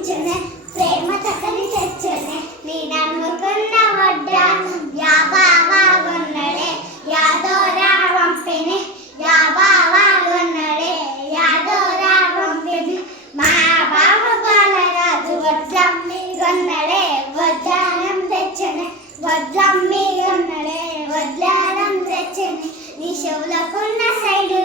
దించనే ప్రేమ తకని తెచ్చనే నీ నమ్ముకున్న వడ్డ యా బావా గొన్నడే యాదోరా వంపెనే యా బావా గొన్నడే యాదోరా వంపెనే మా బావ బాలరాజు వడ్లమ్మి గొన్నడే వడ్లానం తెచ్చనే వడ్లమ్మి గొన్నడే వడ్లానం తెచ్చనే నీ చెవులకున్న సైడు